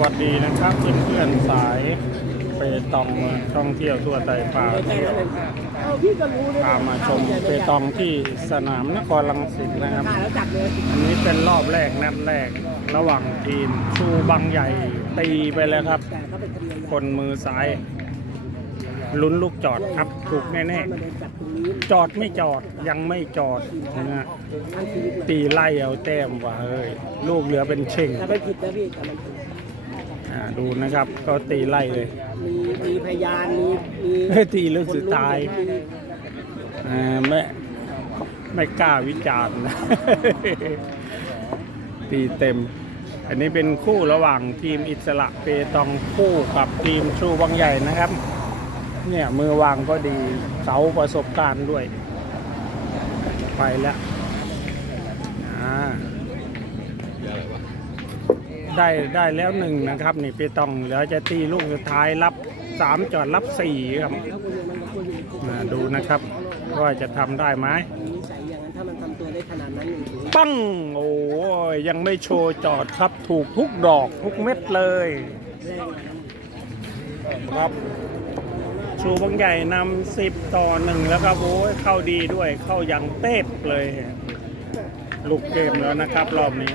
วัสดีนะครับเพื่อนๆสายเปตองท่องเที่ยวทั่วไตรป่าเที่ยวพามาชมเปตองที่สนามนครลังสิตนะครับ อันนี้เป็นรอบแรกนัดแรกระหว่างทีมชูบางใหญ่ตีไปแล้วครับ คนมือซ้ายลุ้นลูกจอดครับถูกแน่ๆ จอดไม่จอดยังไม่จอดนะตีไล่เอาแต้มว่ะเฮ้ยลูกเหลือเป็นเช่ง อ่าดูนะครับ ก็ตีไล่เลยมีมีพยานมีมีเฮ้ยตีลูกสุดท้ายคนรู้อ่าไม่ไม่กล้าวิจารณ์นะตีเต็ม อันนี้เป็นคู่ระหว่างทีมอิสระเปตองคู่กับทีมชูบางใหญ่นะครับ เนี่ยมือวางก็ดีเสาประสบการณ์ด้วย ไปแล้วอ่า ได้ได้แล้วหนึ่งนะครับนี่เปตองเหลือจะตีลูกสุดท้ายรับสามจอดรับสี่ครับมาดูนะครับว่าจะทำได้ไหมตั้งปั้งโอ้ยยังไม่โชว์จอดครับถูกทุกดอกทุกเม็ดเลยรงครับชูบางใหญ่นำสิบต่อหนึ่งแล้วครับโอ้ยเข้าดีด้วยเข้าอย่างเป๊ะเลย ลูกเกมแล้วนะครับรอบนี้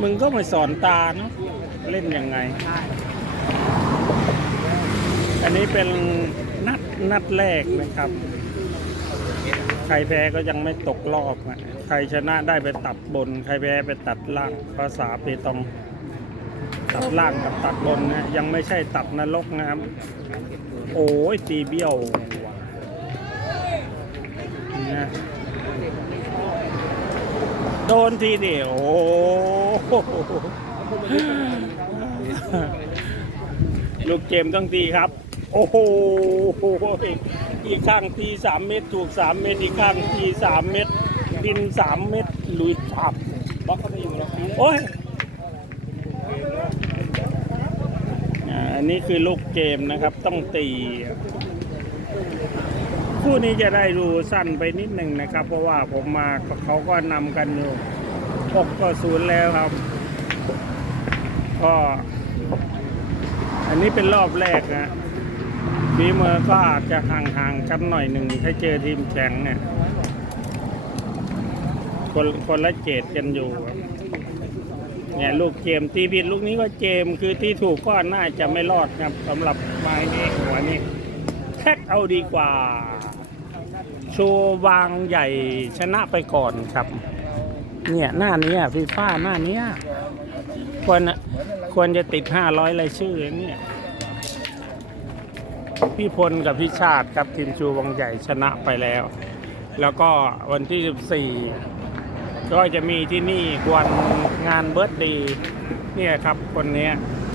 มึงก็มาสอนตาเนาะเล่นยังไง อันนี้เป็นนัดนัดแรกนะครับ ใครแพ้ก็ยังไม่ตกรอบอะใครชนะได้ไปตัดบน ใครแพ้ไปตัดล่างภาษาเปตอง ตัดล่างกับตัดบนนะยังไม่ใช่ตัดนรกนะครับ โอ้ยตีเบี้ยวว่ะเนี่ย โดนทีเดียวโอ้ลูกเกมต้องตีครับ โอ้โหอีกข้างทีสามเมตรถูกสามเมตรอีกข้างทีสามเมตรดินสามเมตรลุยขับบล็อกเข้าไปอยู่แล้วโอ้ยอันนี้คือลูกเกมนะครับต้องตี คู่นี้จะได้ดูสั้นไปนิดหนึ่งนะครับ เพราะว่าผมมาเขาก็นำกันอยู่หกก็ศูนย์แล้วครับ ก็อันนี้เป็นรอบแรกนะฝีมือก็อาจจะห่างๆกันหน่อยหนึ่งถ้าเจอทีมแข็งเนี่ย คนคนละเจดกันอยู่ เนี่ยลูกเกมตีผิดลูกนี้ก็เกมคือที่ถูกก็น่าจะไม่รอดครับสำหรับไม้นี้หัวนี้แท็กเอาดีกว่า ชว์วางใหญ่ชนะไปก่อนครับ เนี่ยหน้านี้ฟีฟ่าหน้านี้ควรควรจะติด500รายชื่อเนี่ยพี่พลกับพี่ชาติครับทีมชูวังใหญ่ชนะไปแล้ว แล้วก็วันที่ 14 ก็จะมีที่นี่วันงานเบิร์ตดีเนี่ยครับคนนี้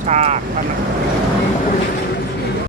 ชาติพน